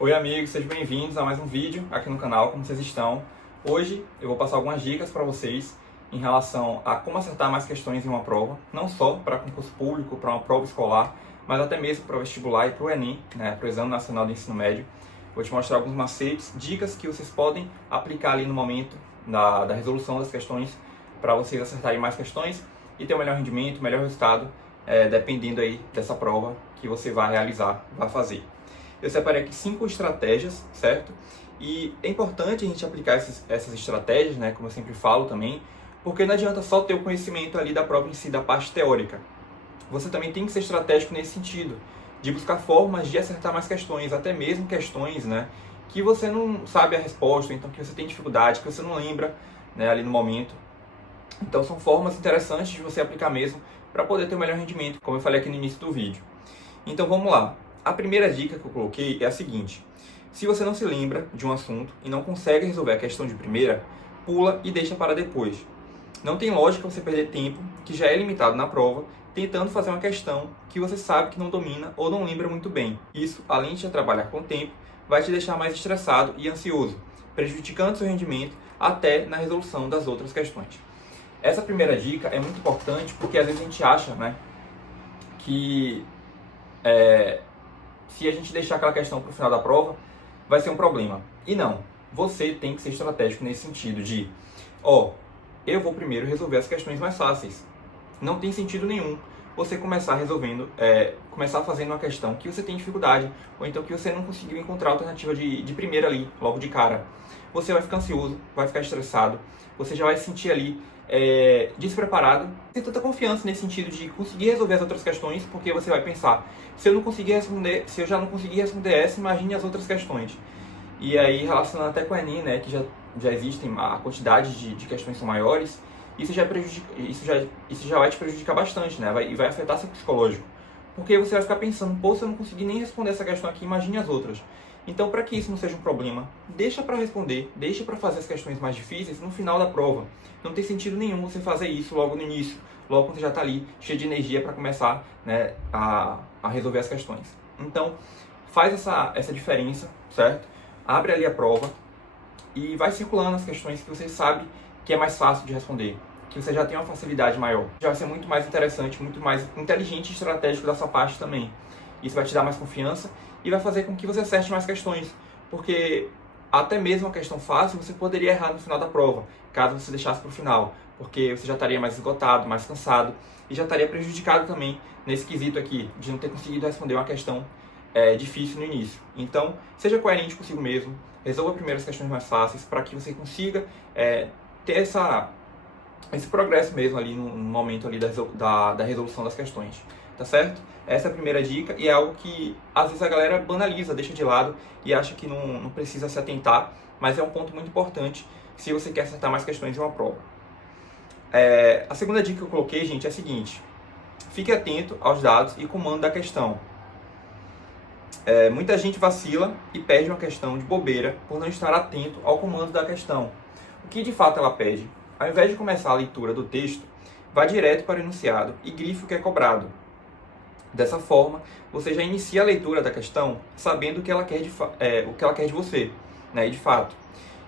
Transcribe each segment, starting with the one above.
Oi amigos, sejam bem-vindos a mais um vídeo aqui no canal, como vocês estão? Hoje eu vou passar algumas dicas para vocês em relação a como acertar mais questões em uma prova, não só para concurso público, para uma prova escolar, mas até mesmo para o vestibular e para o Enem, para o Exame Nacional de Ensino Médio. Vou te mostrar alguns macetes, dicas que vocês podem aplicar ali no momento da resolução das questões para vocês acertarem mais questões e ter um melhor rendimento, melhor resultado, dependendo aí dessa prova que você vai realizar, vai fazer. Eu separei aqui 5 estratégias, certo? E é importante a gente aplicar essas estratégias, como eu sempre falo também, porque não adianta só ter o conhecimento ali da prova em si, da parte teórica. Você também tem que ser estratégico nesse sentido, de buscar formas de acertar mais questões, até mesmo questões, que você não sabe a resposta, então que você tem dificuldade, que você não lembra, ali no momento. Então são formas interessantes de você aplicar mesmo para poder ter o melhor rendimento, como eu falei aqui no início do vídeo. Então vamos lá. A primeira dica que eu coloquei é a seguinte: se você não se lembra de um assunto e não consegue resolver a questão de primeira, pula e deixa para depois. Não tem lógica você perder tempo, que já é limitado na prova, tentando fazer uma questão que você sabe que não domina ou não lembra muito bem. Isso, além de te trabalhar com o tempo, vai te deixar mais estressado e ansioso, prejudicando seu rendimento até na resolução das outras questões. Essa primeira dica é muito importante porque às vezes a gente acha, que se a gente deixar aquela questão para o final da prova, vai ser um problema. E não, você tem que ser estratégico nesse sentido de, eu vou primeiro resolver as questões mais fáceis. Não tem sentido nenhum você começar resolvendo, começar fazendo uma questão que você tem dificuldade, ou então que você não conseguiu encontrar a alternativa de primeira ali, logo de cara. Você vai ficar ansioso, vai ficar estressado, você já vai se sentir ali despreparado, sem tanta confiança nesse sentido de conseguir resolver as outras questões, porque você vai pensar, se eu já não conseguir responder essa, imagine as outras questões. E aí, relacionando até com a Enem, que já existem, a quantidade de questões são maiores, isso já vai te prejudicar bastante, e vai afetar seu psicológico. Porque você vai ficar pensando, se eu não conseguir nem responder essa questão aqui, imagine as outras. Então, para que isso não seja um problema, deixa para responder, deixa para fazer as questões mais difíceis no final da prova. Não tem sentido nenhum você fazer isso logo no início, logo quando você já está ali, cheio de energia para começar a resolver as questões. Então, faz essa diferença, certo? Abre ali a prova e vai circulando as questões que você sabe que é mais fácil de responder, que você já tem uma facilidade maior. Já vai ser muito mais interessante, muito mais inteligente e estratégico da sua parte também. Isso vai te dar mais confiança e vai fazer com que você acerte mais questões, porque até mesmo uma questão fácil você poderia errar no final da prova, caso você deixasse para o final, porque você já estaria mais esgotado, mais cansado e já estaria prejudicado também nesse quesito aqui, de não ter conseguido responder uma questão difícil no início. Então, seja coerente consigo mesmo, resolva primeiro as questões mais fáceis para que você consiga ter esse progresso mesmo ali no momento ali da resolução das questões, tá certo? Essa é a primeira dica e é algo que às vezes a galera banaliza, deixa de lado e acha que não precisa se atentar, mas é um ponto muito importante se você quer acertar mais questões em uma prova. A segunda dica que eu coloquei, gente, é a seguinte: fique atento aos dados e comando da questão. Muita gente vacila e perde uma questão de bobeira por não estar atento ao comando da questão. O que de fato ela pede? Ao invés de começar a leitura do texto, vá direto para o enunciado e grife o que é cobrado. Dessa forma, você já inicia a leitura da questão sabendo o que ela quer de você, e de fato.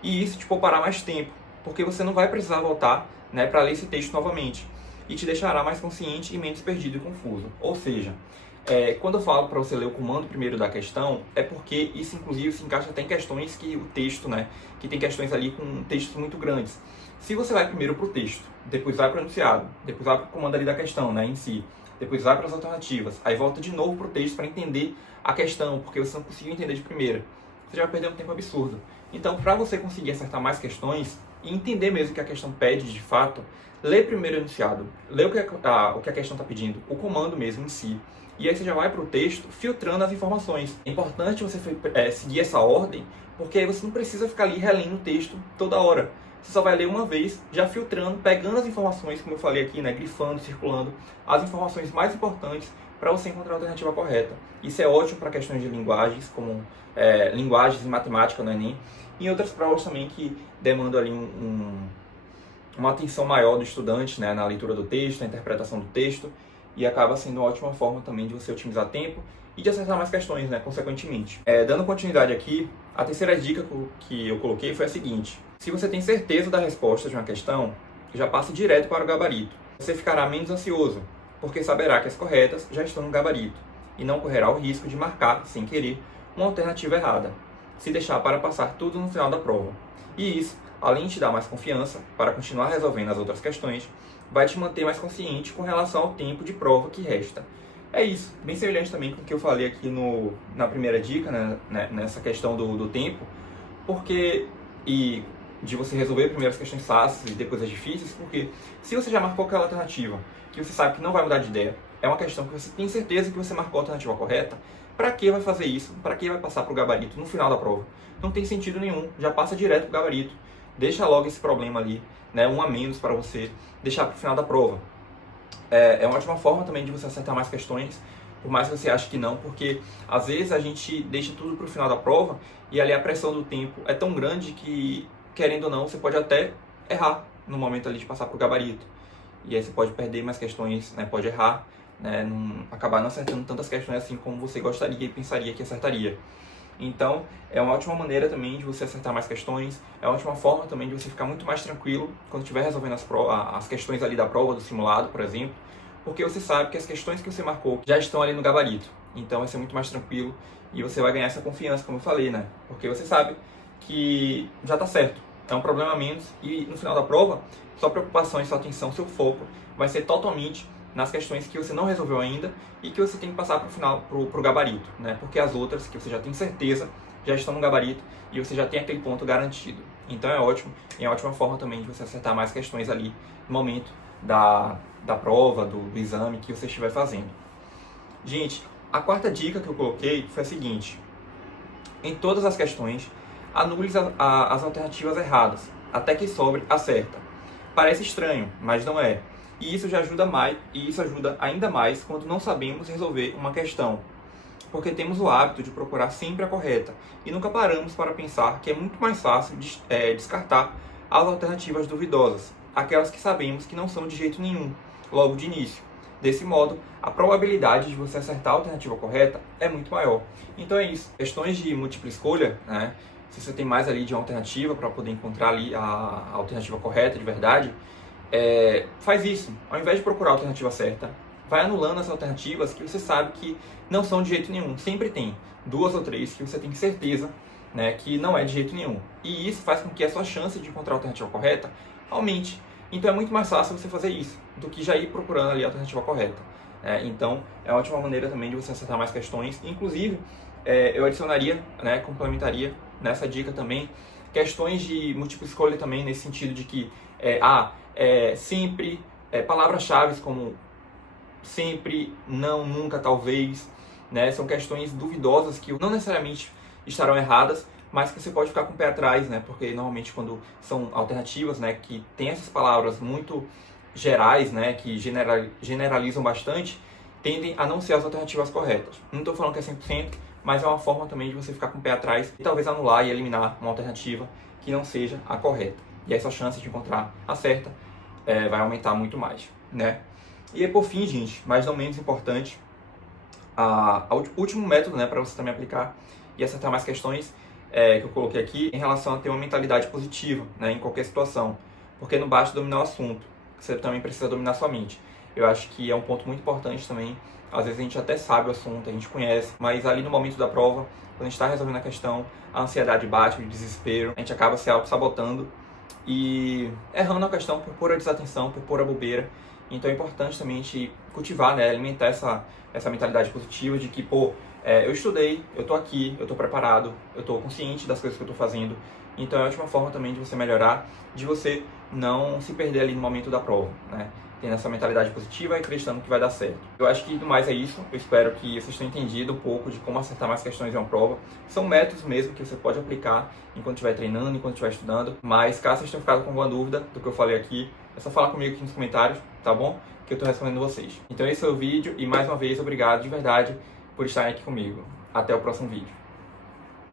E isso te poupará mais tempo, porque você não vai precisar voltar para ler esse texto novamente, e te deixará mais consciente e menos perdido e confuso. Ou seja, quando eu falo para você ler o comando primeiro da questão, é porque isso inclusive se encaixa até em questões que o texto, que tem questões ali com textos muito grandes. Se você vai primeiro para o texto, depois vai para o enunciado, depois vai para o comando ali da questão, em si, depois vai para as alternativas, aí volta de novo para o texto para entender a questão, porque você não conseguiu entender de primeira, você já vai perder um tempo absurdo. Então, para você conseguir acertar mais questões e entender mesmo o que a questão pede de fato, lê primeiro o enunciado, lê o que a questão está pedindo, o comando mesmo em si, e aí você já vai para o texto filtrando as informações. É importante você seguir essa ordem, porque aí você não precisa ficar ali relendo o texto toda hora. Você só vai ler uma vez, já filtrando, pegando as informações, como eu falei aqui, grifando, circulando, as informações mais importantes para você encontrar a alternativa correta. Isso é ótimo para questões de linguagens, como linguagens e matemática no Enem, e outras provas também que demandam ali uma atenção maior do estudante, na leitura do texto, na interpretação do texto, e acaba sendo uma ótima forma também de você otimizar tempo e de acertar mais questões, né, consequentemente. Dando continuidade aqui, a terceira dica que eu coloquei foi a seguinte: se você tem certeza da resposta de uma questão, já passe direto para o gabarito. Você ficará menos ansioso, porque saberá que as corretas já estão no gabarito, e não correrá o risco de marcar, sem querer, uma alternativa errada, se deixar para passar tudo no final da prova. E isso, além de te dar mais confiança para continuar resolvendo as outras questões, vai te manter mais consciente com relação ao tempo de prova que resta. É isso, bem semelhante também com o que eu falei aqui na primeira dica, né, nessa questão do tempo, e de você resolver primeiro as questões fáceis e depois as difíceis, porque se você já marcou aquela alternativa, que você sabe que não vai mudar de ideia, é uma questão que você tem certeza que você marcou a alternativa correta, para que vai fazer isso? Para que vai passar para o gabarito no final da prova? Não tem sentido nenhum, já passa direto para o gabarito, deixa logo esse problema ali, né, um a menos para você deixar para o final da prova. É uma ótima forma também de você acertar mais questões, por mais que você ache que não, porque às vezes a gente deixa tudo para o final da prova e ali a pressão do tempo é tão grande que, querendo ou não, você pode até errar no momento ali de passar para o gabarito. E aí você pode perder mais questões, né, pode errar, né, acabar não acertando tantas questões assim como você gostaria e pensaria que acertaria. Então, é uma ótima maneira também de você acertar mais questões, é uma ótima forma também de você ficar muito mais tranquilo quando estiver resolvendo as questões ali da prova, do simulado, por exemplo, porque você sabe que as questões que você marcou já estão ali no gabarito. Então, vai ser muito mais tranquilo e você vai ganhar essa confiança, como eu falei, né? Porque você sabe que já está certo, é um problema a menos e no final da prova, sua preocupação e sua atenção, seu foco vai ser totalmente nas questões que você não resolveu ainda e que você tem que passar para o final, para o gabarito, né? Porque as outras, que você já tem certeza, já estão no gabarito e você já tem aquele ponto garantido. Então é ótimo, e é uma ótima forma também de você acertar mais questões ali no momento da prova, do exame que você estiver fazendo. Gente, a quarta dica que eu coloquei foi a seguinte: em todas as questões, anule as alternativas erradas, até que sobre a certa. Parece estranho, mas não é. E isso ajuda ainda mais quando não sabemos resolver uma questão, porque temos o hábito de procurar sempre a correta e nunca paramos para pensar que é muito mais fácil descartar as alternativas duvidosas, aquelas que sabemos que não são de jeito nenhum, logo de início. Desse modo, a probabilidade de você acertar a alternativa correta é muito maior. Então é isso. Questões de múltipla escolha, né? Se você tem mais ali de uma alternativa para poder encontrar ali a alternativa correta de verdade, faz isso. Ao invés de procurar a alternativa certa, vai anulando as alternativas que você sabe que não são de jeito nenhum. Sempre tem 2 ou 3 que você tem certeza, né, que não é de jeito nenhum. E isso faz com que a sua chance de encontrar a alternativa correta aumente. Então é muito mais fácil você fazer isso do que já ir procurando ali a alternativa correta. Então é uma ótima maneira também de você acertar mais questões. Inclusive, eu adicionaria, né, complementaria nessa dica também questões de múltipla escolha também, nesse sentido de que sempre, palavras-chave como sempre, não, nunca, talvez, né, são questões duvidosas que não necessariamente estarão erradas, mas que você pode ficar com o pé atrás, né, porque normalmente quando são alternativas, né, que tem essas palavras muito gerais, né, que generalizam bastante, tendem a não ser as alternativas corretas. Não estou falando que é 100%, mas é uma forma também de você ficar com o pé atrás e talvez anular e eliminar uma alternativa que não seja a correta. E essa chance de encontrar a certa vai aumentar muito mais, né? E aí, por fim, gente, mas não menos importante, o último método, né, para você também aplicar e acertar mais questões que eu coloquei aqui em relação a ter uma mentalidade positiva, né, em qualquer situação. Porque não basta dominar o assunto, você também precisa dominar sua mente. Eu acho que é um ponto muito importante também. Às vezes a gente até sabe o assunto, a gente conhece, mas ali no momento da prova, quando a gente está resolvendo a questão, a ansiedade bate, o desespero, a gente acaba se auto-sabotando e errando a questão por pura desatenção, por pura bobeira. Então é importante também a gente cultivar, né, alimentar essa mentalidade positiva de que, eu estudei, eu estou aqui, eu estou preparado, eu estou consciente das coisas que eu estou fazendo. Então é uma ótima forma também de você melhorar, de você não se perder ali no momento da prova, né? Tendo essa mentalidade positiva e acreditando que vai dar certo. Eu acho que do mais é isso. Eu espero que vocês tenham entendido um pouco de como acertar mais questões em uma prova. São métodos mesmo que você pode aplicar enquanto estiver treinando, enquanto estiver estudando. Mas caso vocês tenham ficado com alguma dúvida do que eu falei aqui, é só falar comigo aqui nos comentários, tá bom? Que eu estou respondendo vocês. Então esse foi o vídeo e mais uma vez obrigado de verdade por estarem aqui comigo. Até o próximo vídeo.